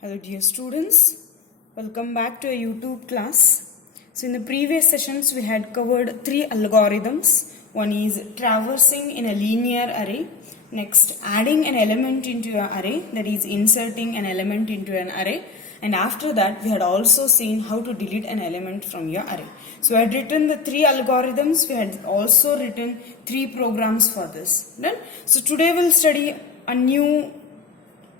Hello dear students, welcome back to a YouTube class. So in the previous sessions we had covered three algorithms. One is traversing in a linear array, next adding an element into an array, that is inserting an element into an array, and after that we had also seen how to delete an element from your array. So I had written the three algorithms, we had also written three programs for this. Then, so today we'll study a new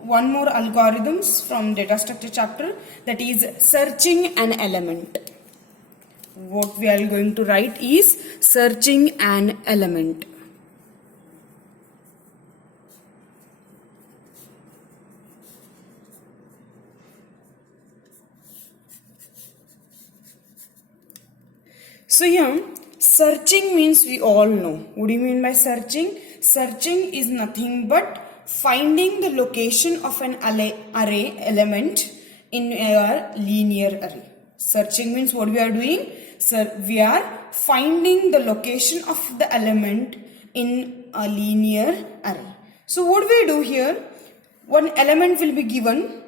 one more algorithms from data structure chapter, that is searching an element. What we are going to write is searching an element. So here searching means we all know. What do you mean by searching? Searching is nothing but finding the location of an array element in a linear array. Searching means what we are doing? We are finding the location of the element in a linear array. So what we do here, one element will be given.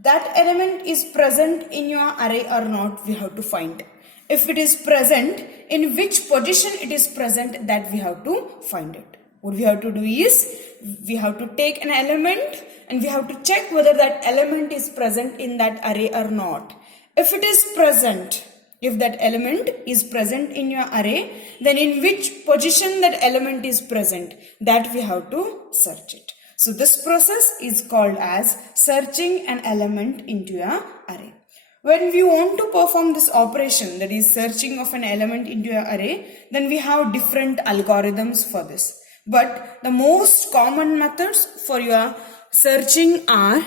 That element is present in your array or not, we have to find. If it is present, in which position it is present, that we have to find it. What we have to do is, we have to take an element and we have to check whether that element is present in that array or not. If it is present, if that element is present in your array, then in which position that element is present, that we have to search it. So this process is called as searching an element into an array. When we want to perform this operation, that is searching of an element into an array, then we have different algorithms for this. But the most common methods for your searching are,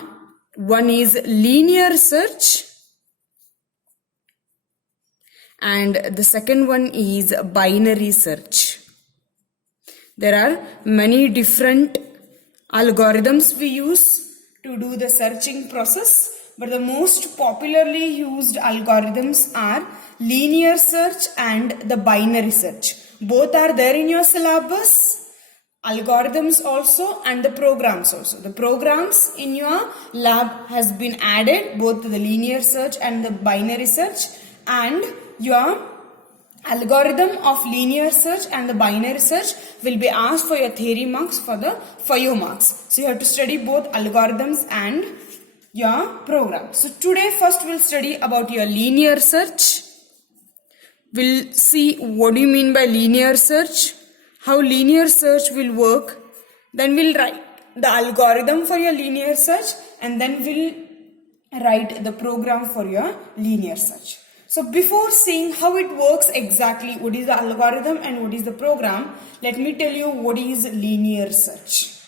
one is linear search and the second one is binary search. There are many different algorithms we use to do the searching process, but the most popularly used algorithms are linear search and the binary search. Both are there in your syllabus. Algorithms also and the programs also. The programs in your lab has been added, both the linear search and the binary search, and your algorithm of linear search and the binary search will be asked for your theory marks for the 5 marks. So you have to study both algorithms and your program. So today first we'll study about your linear search. We'll see what do you mean by linear search, how linear search will work, then we'll write the algorithm for your linear search, and then we'll write the program for your linear search. So before seeing how it works exactly, what is the algorithm and what is the program, let me tell you what is linear search.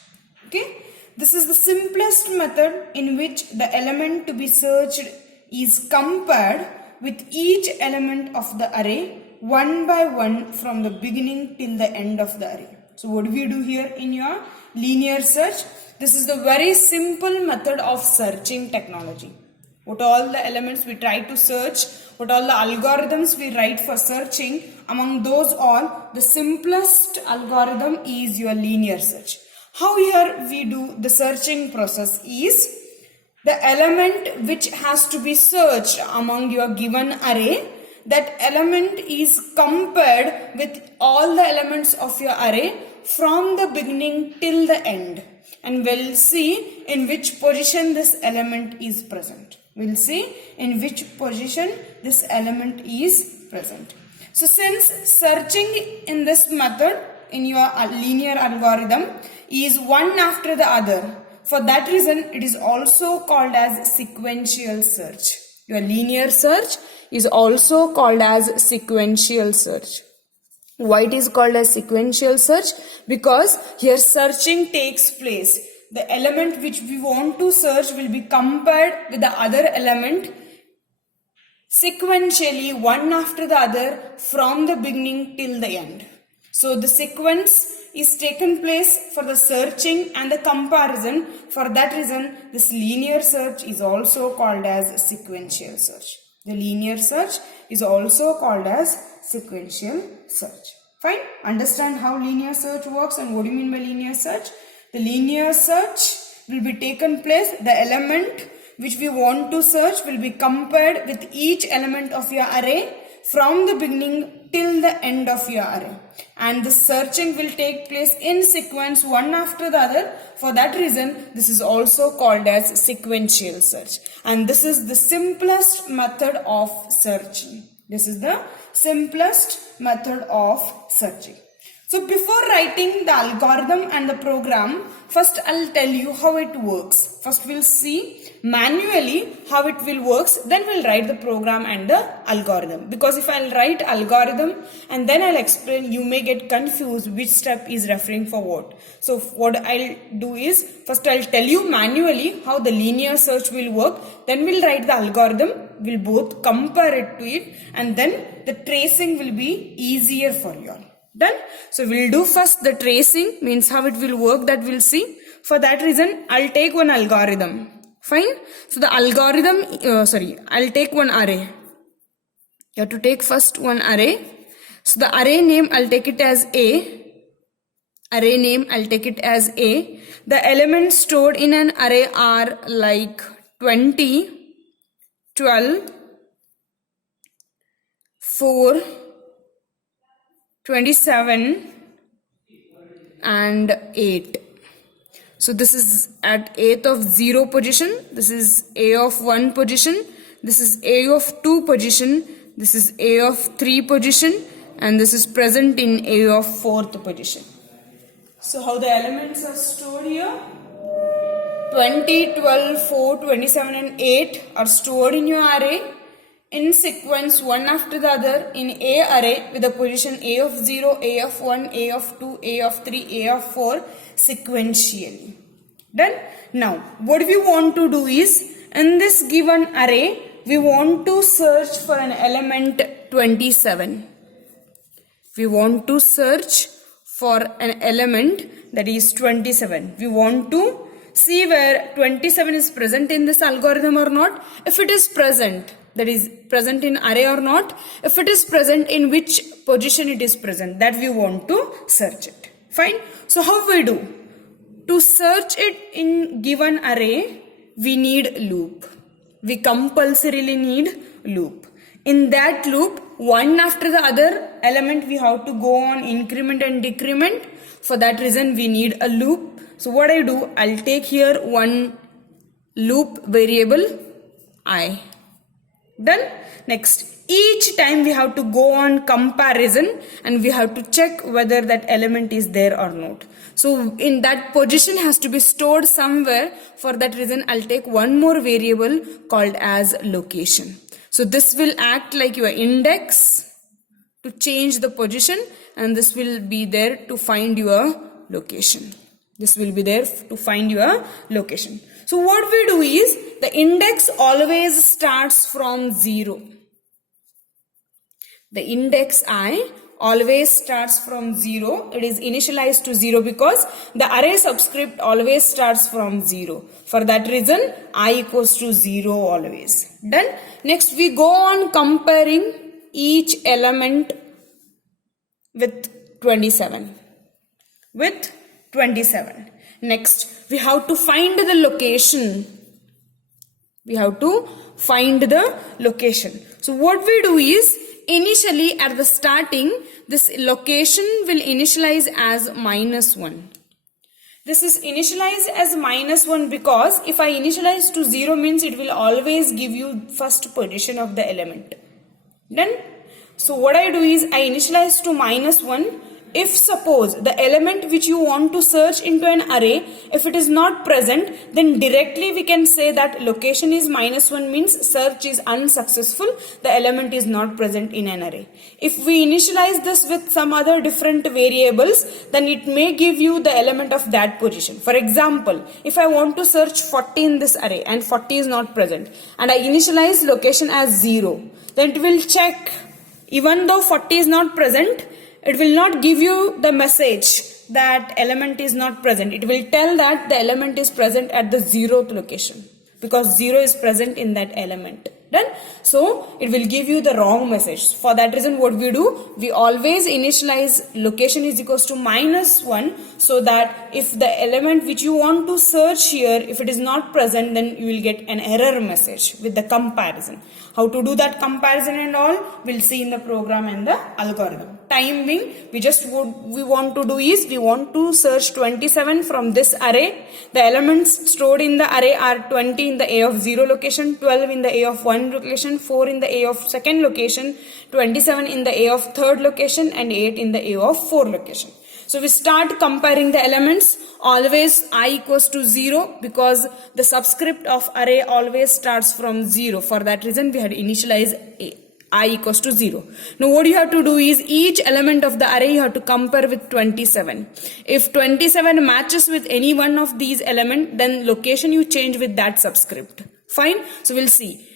Okay, this is the simplest method in which the element to be searched is compared with each element of the array one by one from the beginning till the end of the array. So what do we do here in your linear search? This is the very simple method of searching technology. What all the elements we try to search, what all the algorithms we write for searching, among those all, the simplest algorithm is your linear search. How here we do the searching process is, the element which has to be searched among your given array, that element is compared with all the elements of your array from the beginning till the end, and we'll see in which position this element is present. We'll see in which position this element is present. So since searching in this method in your linear algorithm is one after the other, for that reason it is also called as sequential search. Your linear search is also called as sequential search. Why it is called as sequential search? Because here searching takes place. The element which we want to search will be compared with the other element sequentially, one after the other, from the beginning till the end. So the sequence is taken place for the searching and the comparison. For that reason, this linear search is also called as sequential search. The linear search is also called as sequential search. Fine? Understand how linear search works and what do you mean by linear search? The linear search will be taken place, the element which we want to search will be compared with each element of your array from the beginning till the end of your array, and the searching will take place in sequence one after the other. For that reason, this is also called as sequential search, and this is the simplest method of searching. This is the simplest method of searching. So before writing the algorithm and the program, first I'll tell you how it works. First we'll see manually how it will works, then we'll write the program and the algorithm. Because if I'll write algorithm and then I'll explain, you may get confused which step is referring for what. So what I'll do is, first I'll tell you manually how the linear search will work, then we'll write the algorithm, we'll both compare it to it, and then the tracing will be easier for you all. Done? So we'll do first the tracing, means how it will work, that we'll see. For that reason, I'll take one algorithm. Fine? So the algorithm, I'll take one array. You have to take first one array. So the array name, I'll take it as A. Array name, I'll take it as A. The elements stored in an array are like 20, 12, 4, 27 and 8. So this is at 8th of 0 position, this is A of 1 position, this is A of 2 position, this is A of 3 position, and this is present in A of 4th position. So how the elements are stored here? 20, 12, 4, 27 and 8 are stored in your array in sequence one after the other in A array with the position A of 0, A of 1, A of 2, A of 3, A of 4 sequentially. Done? Now what we want to do is, in this given array we want to search for an element 27. We want to search for an element that is 27. We want to see where 27 is present in this algorithm or not. If it is present, that is present in array or not. If it is present, in which position it is present, that we want to search it. Fine. So how we do? To search it in given array, we need loop. We compulsorily need loop. In that loop, one after the other element we have to go on increment and decrement. For that reason we need a loop. So what I do, I'll take here one loop variable I. Done? Next, each time we have to go on comparison and we have to check whether that element is there or not. So in that position has to be stored somewhere. For that reason, I'll take one more variable called as location. So this will act like your index to change the position, and this will be there to find your location. This will be there to find your location. So what we do is, the index always starts from 0. The index I always starts from 0. It is initialized to 0 because the array subscript always starts from 0. For that reason, I equals to 0 always. Done? Next, we go on comparing each element with 27. With 27. Next, we have to find the location. We have to find the location. So what we do is, initially at the starting, this location will initialize as -1. This is initialized as -1 because if I initialize to 0 means it will always give you first position of the element. Done? So what I do is, I initialize to -1. If suppose the element which you want to search into an array, if it is not present, then directly we can say that location is -1 means search is unsuccessful, the element is not present in an array. If we initialize this with some other different variables, then it may give you the element of that position. For example, if I want to search 40 in this array and 40 is not present, and I initialize location as 0, then it will check, even though 40 is not present, it will not give you the message that element is not present. It will tell that the element is present at the 0th location because 0 is present in that element. Done? So it will give you the wrong message. For that reason, what we do, we always initialize location is equals to -1, so that if the element which you want to search here, if it is not present, then you will get an error message with the comparison. How to do that comparison and all, we'll see in the program and the algorithm. Time being, we want to do is, we want to search 27 from this array. The elements stored in the array are 20 in the A of 0 location, 12 in the A of 1 location, 4 in the A of second location, 27 in the A of third location, and 8 in the A of 4 location. So we start comparing the elements. Always I equals to 0, because the subscript of array always starts from 0. For that reason, we had initialized I equals to 0. Now what you have to do is, each element of the array you have to compare with 27. If 27 matches with any one of these elements, then location you change with that subscript. Fine? So we'll see.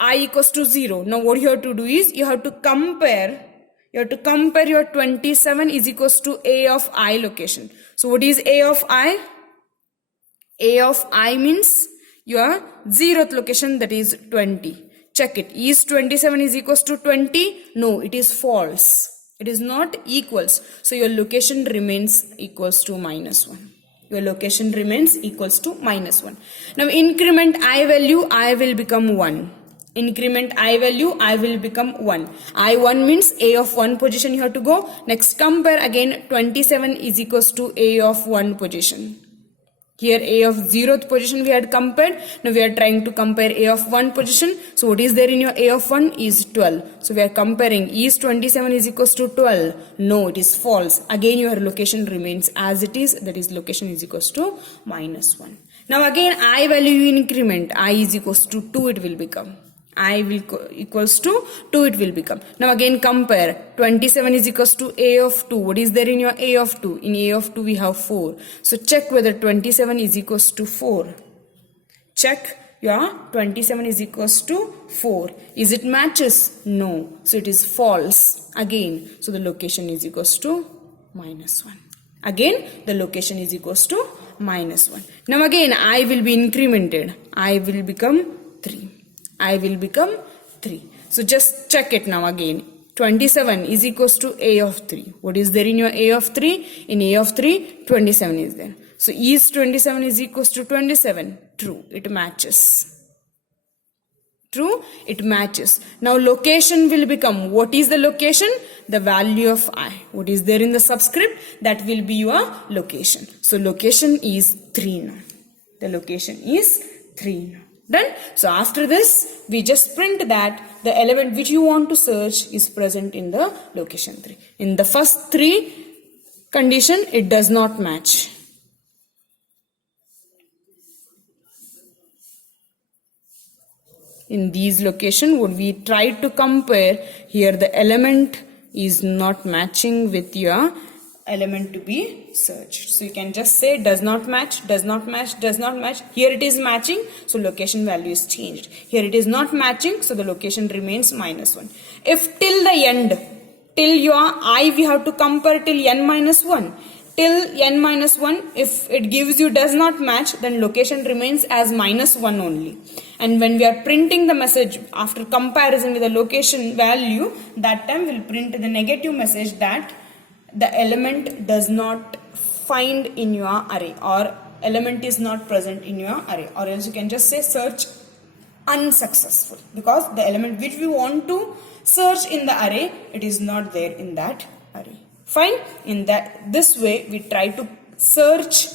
I equals to 0. Now what you have to do is, you have to compare your 27 is equals to A of I location. So what is A of I? A of I means your 0th location, that is 20. Check it. Is 27 is equals to 20? No, it is false. It is not equals. So your location remains equals to -1. Your location remains equals to -1. Now increment I value, I will become 1. Increment I value, I will become 1. I1 means A of 1 position you have to go. Next compare again, 27 is equals to A of 1 position. Here A of 0th position we had compared. Now we are trying to compare A of 1 position. So what is there in your A of 1 is 12. So we are comparing, is 27 is equals to 12? No, it is false. Again your location remains as it is, that is location is equals to -1. Now again I value you increment, I is equals to 2 it will become. I will equals to 2 it will become. Now again compare, 27 is equals to A of 2. What is there in your A of 2? In A of 2 we have 4. So check whether 27 is equals to 4. Check your 27 is equals to 4. Is it matches? No. So it is false again. So the location is equals to -1. Again the location is equals to -1. Now again I will be incremented. I will become 3. I will become 3. So just check it now again. 27 is equals to A of 3. What is there in your A of 3? In A of 3, 27 is there. So is 27 is equals to 27? True. It matches. True. It matches. Now location will become, what is the location? The value of I. What is there in the subscript? That will be your location. So location is 3 now. The location is 3 now. Done? So after this, we just print that the element which you want to search is present in the location 3. In the first 3 condition, it does not match. In these location, what we try to compare, here the element is not matching with your element to be searched. So you can just say does not match, does not match, does not match. Here it is matching, so location value is changed. Here it is not matching, so the location remains -1. If till the end, till your I we have to compare till n-1. Till n-1, if it gives you does not match, then location remains as -1 only. And when we are printing the message after comparison with the location value, that time we'll print the negative message that the element does not find in your array, or element is not present in your array, or else you can just say search unsuccessful, because the element which we want to search in the array, it is not there in that array. Fine. In this way we try to search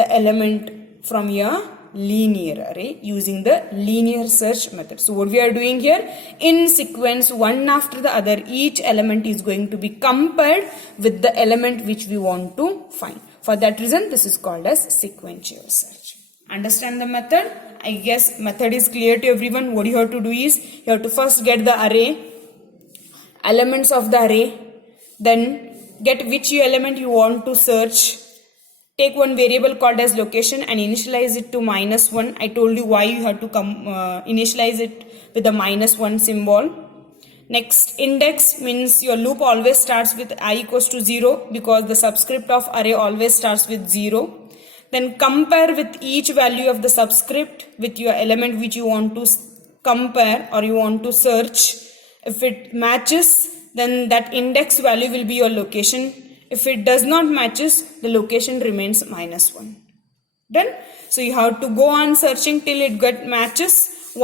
the element from your linear array using the linear search method. So what we are doing here, in sequence one after the other, each element is going to be compared with the element which we want to find. For that reason, this is called as sequential search. Understand the method? I guess method is clear to everyone. What you have to do is, you have to first get the array, elements of the array, then get which element you want to search. Take one variable called as location and initialize it to -1. I told you why you have to initialize it with the -1 symbol. Next, index means your loop always starts with I equals to 0, because the subscript of array always starts with 0. Then compare with each value of the subscript with your element which you want to compare or you want to search. If it matches, then that index value will be your location. If it does not matches, the location remains -1. Done? So you have to go on searching till it get matches.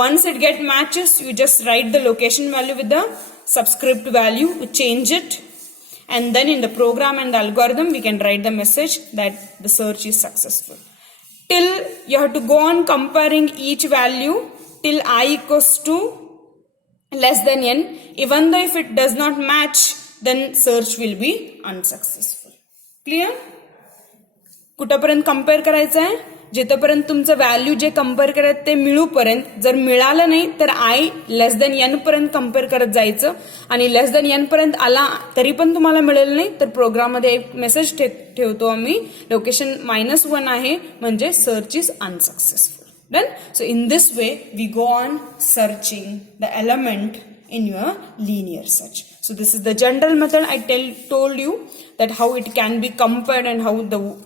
Once it get matches, you just write the location value with the subscript value, you change it, and then in the program and the algorithm we can write the message that the search is successful. Till you have to go on comparing each value till I equals to less than n. Even though if it does not match, then search will be unsuccessful. Clear? कुठपर्यंत compare करायचं आहे? जिथपर्यंत तुमचं value जे compare करत ते मिळूपर्यंत. जर मिळालं नाही तर आय लेस देन एन पर्यंत कंपेअर करत जायचं आणि लेस देन एन पर्यंत आला तरी पण तुम्हाला मिळेल नाही तर प्रोग्राममध्ये एक मेसेज ठेवतो आम्ही, लोकेशन -1 आहे म्हणजे search is unsuccessful. Done? So in this way we go on searching the element in your linear search. So this is the general method I told you that how it can be compared and how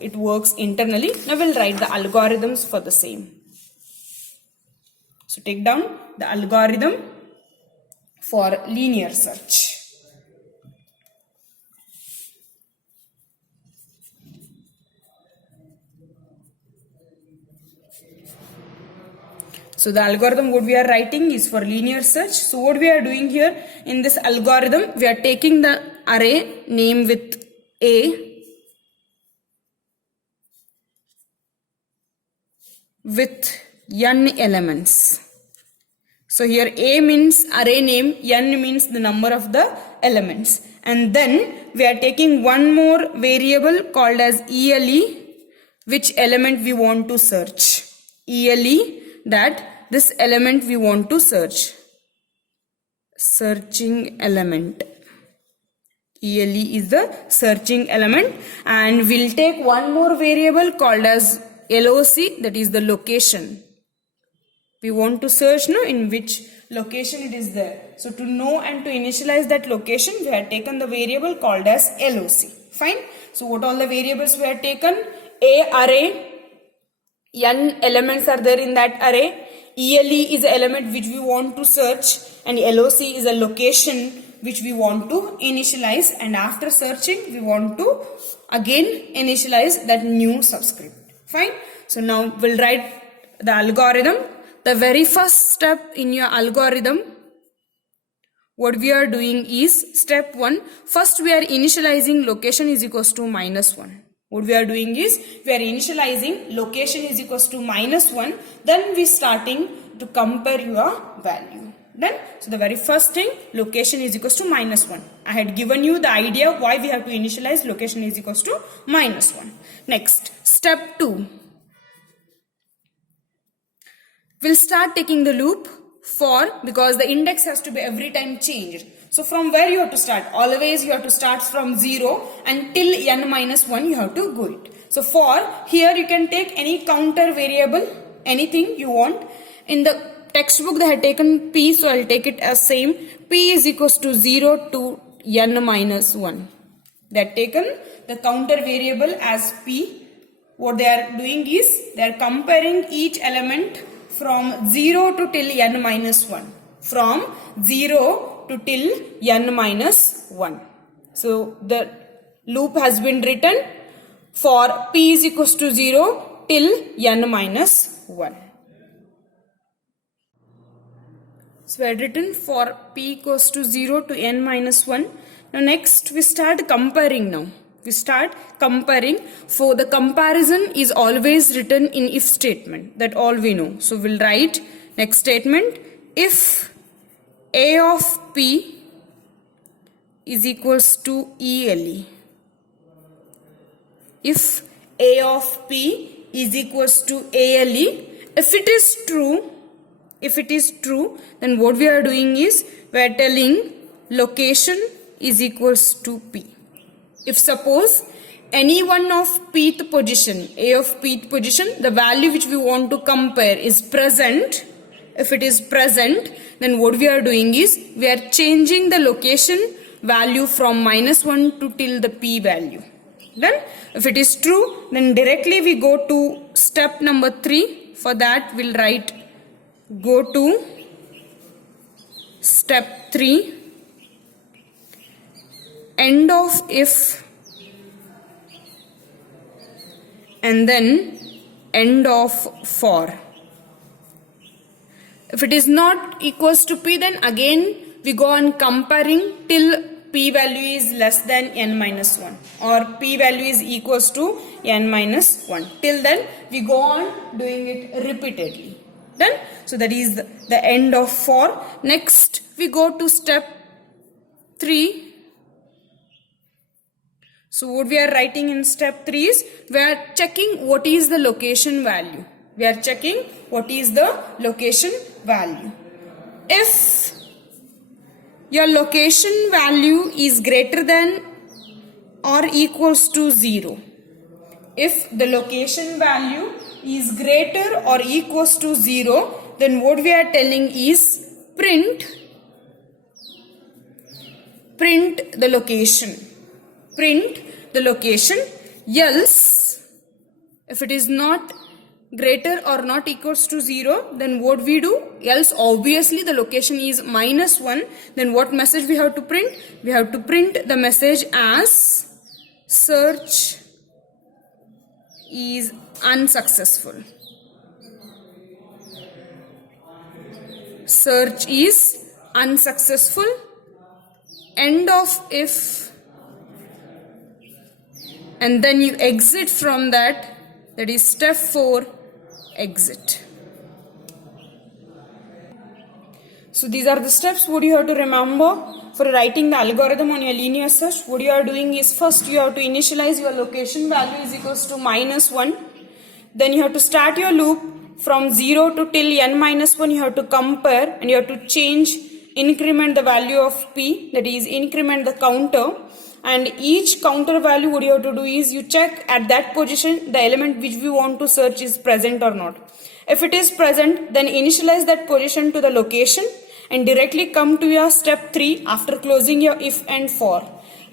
it works internally. Now we'll write the algorithms for the same. So take down the algorithm for linear search. So the algorithm what we are writing is for linear search. So what we are doing here in this algorithm, we are taking the array name with A, with n elements. So here A means array name, n means the number of the elements. And then we are taking one more variable called as ELE, which element we want to search. ELE, that this element we want to search. Searching element. ELE is the searching element, and we'll take one more variable called as LOC, that is the location. We want to search in which location it is there. So to know and to initialize that location, we have taken the variable called as LOC. Fine. So what all the variables we have taken? A array, n elements are there in that array. ELE is the element which we want to search, and LOC is a location which we want to initialize, and after searching we want to again initialize that new subscript. Fine. So now we'll write the algorithm. The very first step in your algorithm, what we are doing is step 1. First we are initializing location is equals to -1. What we are doing is we are initializing location is equals to -1. Then we starting to compare your value. Done? So the very first thing, location is equals to -1. I had given you the idea why we have to initialize location is equals to -1. Next, step 2. We'll start taking the loop for, because the index has to be every time changed. So from where you have to start? Always you have to start from 0 until n-1 you have to go it. So for here you can take any counter variable, anything you want. In the textbook they had taken p, so I'll take it as same. P is equals to 0 to n-1. They have taken the counter variable as p. What they are doing is they are comparing each element from 0 to till n-1. From 0 to till n-1. So the loop has been written for p is equals to 0 till n-1. So we had written for p equals to 0 to n-1. Now next we start comparing now. We start comparing. For the comparison is always written in if statement. That all we know. So we'll write next statement. If A of P is equals to ELE. If A of P is equals to ALE. If it is true, then what we are doing is we are telling location is equals to P. If suppose any one of pth position, A of pth position, the value which we want to compare is present. If it is present, then what we are doing is we are changing the location value from -1 to till the p value. Done? If it is true, then directly we go to step number 3. For that we'll write go to step 3, end of if, and then end of for. If it is not equals to p, then again we go on comparing till p value is less than n minus 1 or p value is equals to n minus 1. Till then we go on doing it repeatedly. Done? So that is the end of for. Next we go to step 3. So what we are writing in step 3 is we are checking what is the location value. We are checking what is the location value. If your location value is greater than or equals to 0. If the location value is greater or equals to 0, then what we are telling is print the location. Print the location. Else, if it is not greater or not equals to 0, then what we do? Else obviously the location is minus 1. Then what message we have to print? We have to print the message as search is unsuccessful. Search is unsuccessful. End of if, and then you exit from that. That is step 4, exit. So these are the steps what you have to remember for writing the algorithm on your linear search. What you are doing is first you have to initialize your location value is equals to minus 1. Then you have to start your loop from 0 to till n minus 1. You have to compare and you have to increment the value of p, that is increment the counter. And each counter value what you have to do is you check at that position the element which we want to search is present or not. If it is present, then initialize that position to the location and directly come to your step 3 after closing your if and for.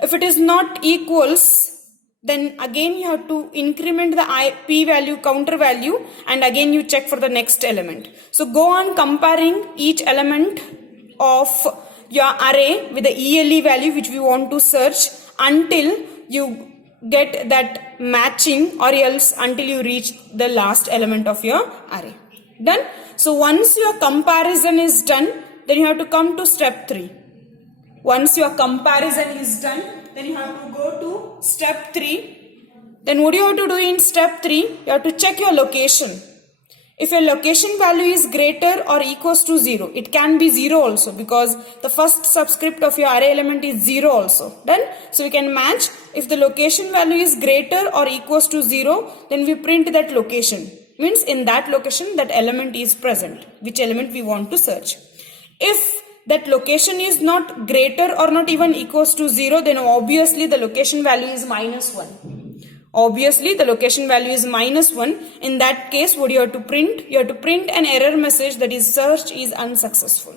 If it is not equals, then again you have to increment the p value, counter value, and again you check for the next element. So go on comparing each element of your array with the ELE value which we want to search until you get that matching, or else until you reach the last element of your array. Done? So once your comparison is done, then you have to come to step 3. Once your comparison is done, then you have to go to step 3. Then what do you have to do in step 3? You have to check your location. If your location value is greater or equals to 0, it can be 0 also because the first subscript of your array element is 0 also. Done? So we can match. If the location value is greater or equals to 0, then we print that location. Means in that location that element is present, which element we want to search. If that location is not greater or not even equals to 0, then obviously the location value is minus 1. Obviously the location value is minus 1. In that case, what you have to print? You have to print an error message that is search is unsuccessful.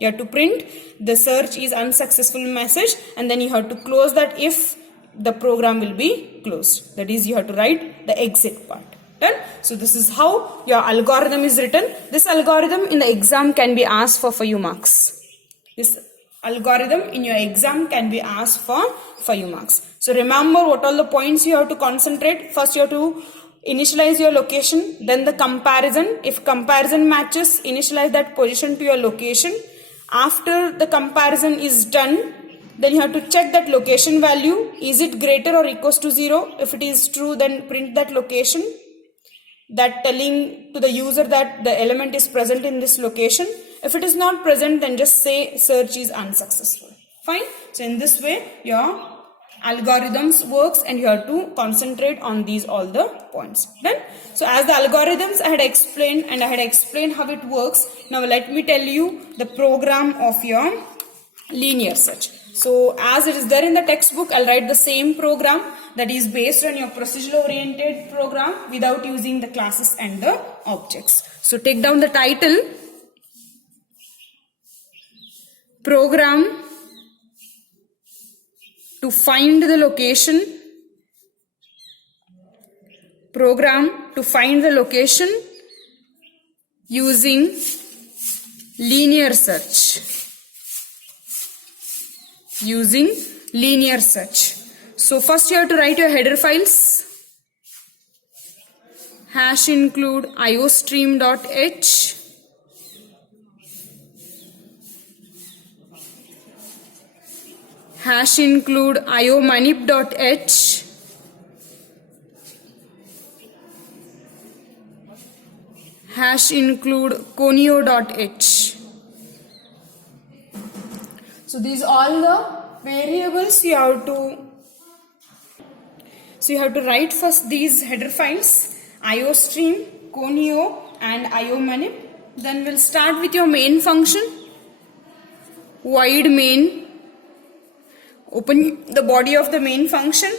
You have to print the search is unsuccessful message, and then you have to close that if the program will be closed. That is, you have to write the exit part. Done? So this is how your algorithm is written. This algorithm in the exam can be asked for 5 marks. This algorithm in your exam can be asked for 5 marks. So remember what all the points you have to concentrate. First you have to initialize your location, then the comparison. If comparison matches, initialize that position to your location. After the comparison is done, then you have to check that location value. Is it greater or equals to 0? If it is true, then print that location. That telling to the user that the element is present in this location. If it is not present, then just say search is unsuccessful. Fine. So in this way, your algorithms works and you have to concentrate on these all the points. Done? So as the algorithms I had explained and I had explained how it works, now let me tell you the program of your linear search. So as it is there in the textbook, I'll write the same program that is based on your procedural oriented program without using the classes and the objects. So take down the title, program to find the location, program to find the location using linear search. using linear search. So first you have to write your header files. Hash include iostream.h, hash include iomanip.h, hash include conio.h. So these all the variables you have to. So you have to write first these header files, iostream, conio and iomanip. Then we'll start with your main function. Void main. Open the body of the main function.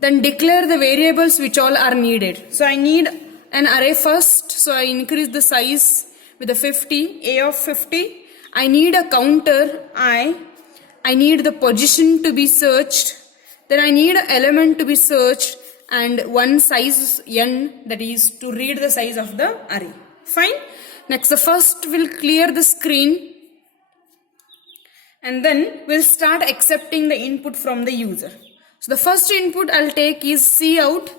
Then declare the variables which all are needed. So I need an array first. So I increase the size with a 50, a of 50. I need a counter I need the position to be searched. Then I need an element to be searched and one size n, that is to read the size of the array. Fine. Next, the first will clear the screen and then we'll start accepting the input from the user. So the first input I'll take is cout.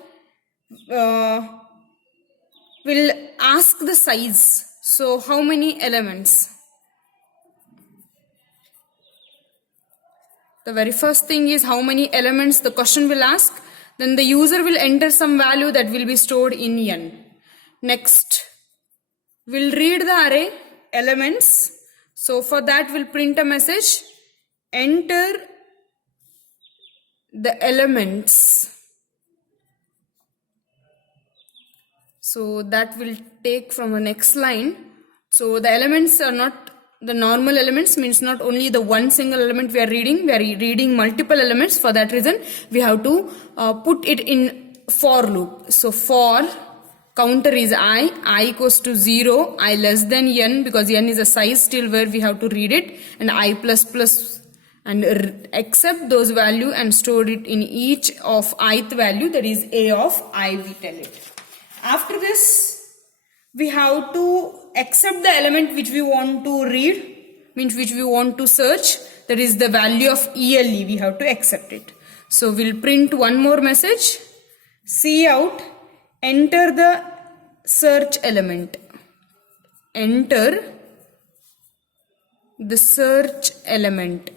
Will ask the size. So how many elements? The very first thing is how many elements the question will ask. Then the user will enter some value that will be stored in n. Next, we'll read the array elements. So for that we'll print a message. Enter the elements. So that will take from the next line. So the elements are not the normal elements, means not only the one single element we are reading multiple elements. For that reason we have to put it in for loop. So for counter is I equals to 0, I less than n, because n is a size till where we have to read it, and I plus plus, and accept those value and store it in each of ith value, that is a of I, we tell it. After this we have to accept the element which we want to read, means which we want to search, that is the value of ELE, we have to accept it. So we'll print one more message, cout, enter the search element. Enter the search element.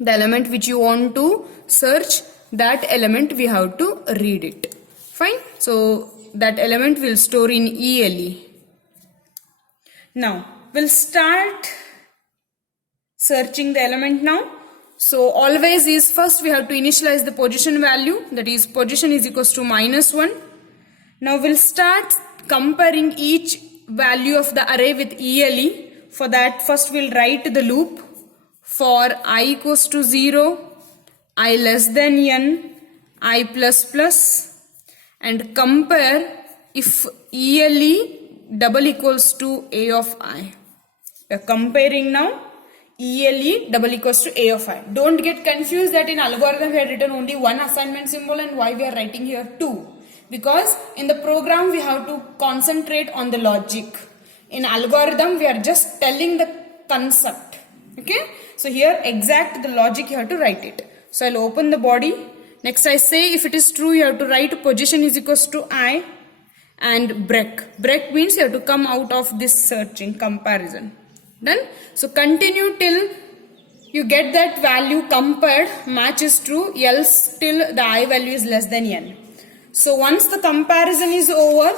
The element which you want to search, that element we have to read it. Fine. So that element will store in ELE. Now we'll start searching the element now. So always is first we have to initialize the position value, that is position is equals to -1. Now we'll start comparing each value of the array with ELE. For that first we'll write the loop for I equals to 0, I less than n, I plus plus, and compare if ELE double equals to A of I. We are comparing now ELE double equals to A of I. Don't get confused that in algorithm we had written only one assignment symbol and why we are writing here 2. Because in the program we have to concentrate on the logic. In algorithm we are just telling the concept. Okay. So here exact the logic you have to write it. So I'll open the body. Next I say if it is true you have to write position is equals to I and break. Break means you have to come out of this searching comparison. Done. So continue till you get that value compared, match is true, else till the I value is less than n. So once the comparison is over,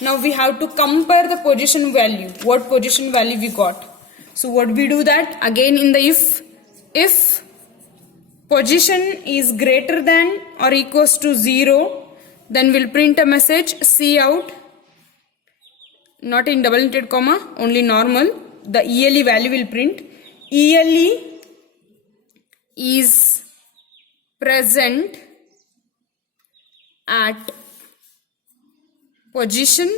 now we have to compare the position value. What position value we got? So what we do that? Again in the if position is greater than or equals to 0, then we'll print a message cout, not in double inverted comma, only normal. The ELE value will print. ELE is present at position.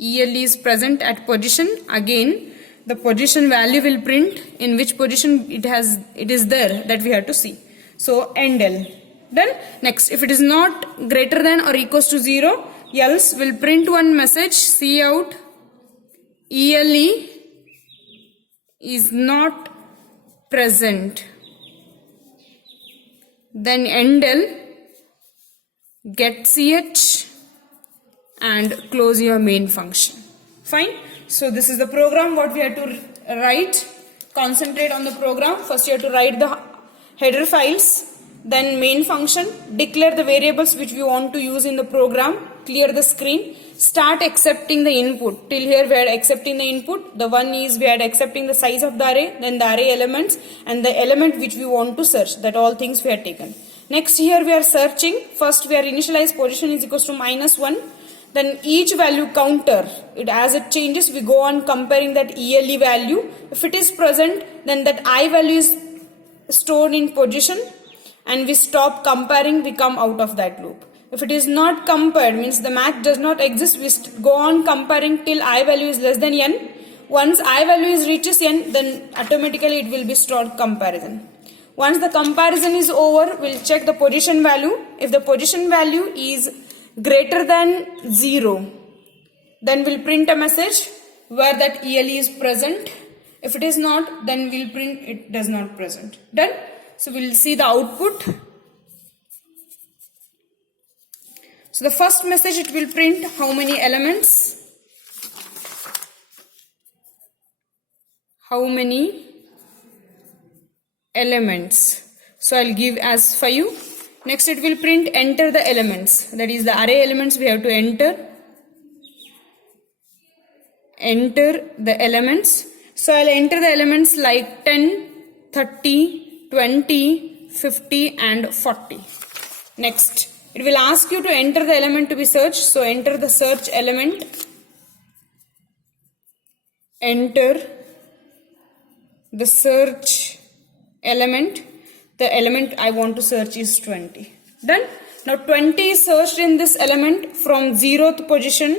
ELE is present at position. Again, the position value will print in which position it is there, that we have to see. So endl. Done. Next, if it is not greater than or equals to 0, else we'll print one message cout ELE is not present then endl, get ch, and close your main function. Fine. So this is the program what we have to write. Concentrate on the program. First you have to write the header files, then main function, declare the variables which we want to use in the program, clear the screen, start accepting the input. Till here we are accepting the input. The one is we are accepting the size of the array, then the array elements and the element which we want to search. That all things we have taken. Next here we are searching. First we are initialize position is equals to -1. Then each value counter, as it changes, we go on comparing that ELE value. If it is present, then that I value is stored in position, and we stop comparing, we come out of that loop. If it is not compared, means the match does not exist, we go on comparing till I value is less than n. Once I value is reaches n, then automatically it will be stored comparison. Once the comparison is over, we'll check the position value. If the position value is greater than 0, then we'll print a message where that ELE is present. If it is not, then we'll print it does not present. Done. So we'll see the output. So the first message, it will print how many elements. How many elements. So I'll give as 5. Next it will print enter the elements. That is the array elements we have to enter. Enter the elements. So I'll enter the elements like 10, 30, 20, 50 and 40. Next, it will ask you to enter the element to be searched. So enter the search element. Enter the search element. The element I want to search is 20. Done. Now 20 is searched in this element from 0th position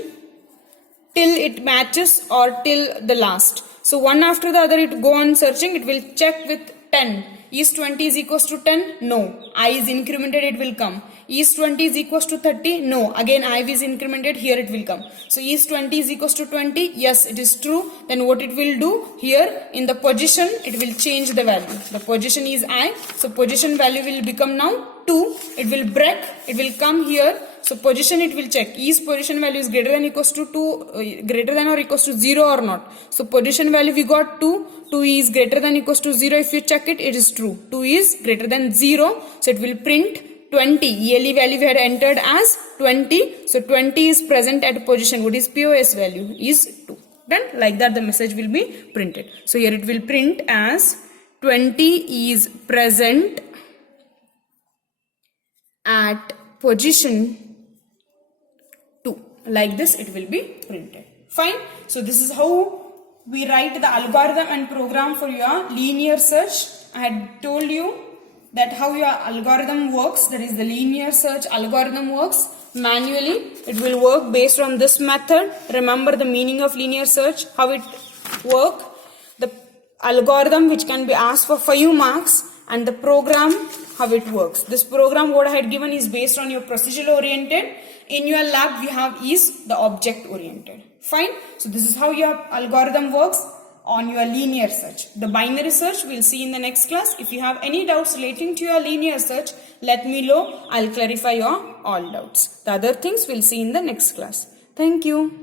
till it matches or till the last. So one after the other it go on searching. It will check with 10. Is 20 is equals to 10? No. I is incremented, it will come. Is 20 is equals to 30? No. Again I is incremented, here it will come. So is 20 is equals to 20? Yes, it is true. Then what it will do? Here in the position, it will change the value. The position is I. So position value will become now 2. It will break. It will come here. So position it will check. Is position value is greater than equals to 2, greater than or equals to 0 or not. So position value we got 2. 2 is greater than equals to 0. If you check it, it is true. 2 is greater than 0. So it will print 20. ELE value we had entered as 20. So 20 is present at position. What is POS value? Is 2. Then like that the message will be printed. So here it will print as 20 is present at position 2. Like this it will be printed. Fine. So this is how we write the algorithm and program for your linear search. I had told you that how your algorithm works, that is the linear search algorithm works. Manually it will work based on this method. Remember the meaning of linear search, how it work. The algorithm which can be asked for 5 marks and the program how it works. This program what I had given is based on your procedural oriented. In your lab we have is the object oriented. Fine. So this is how your algorithm works on your linear search. The binary search we'll see in the next class. If you have any doubts relating to your linear search, let me know. I'll clarify your all doubts. The other things we'll see in the next class. Thank you.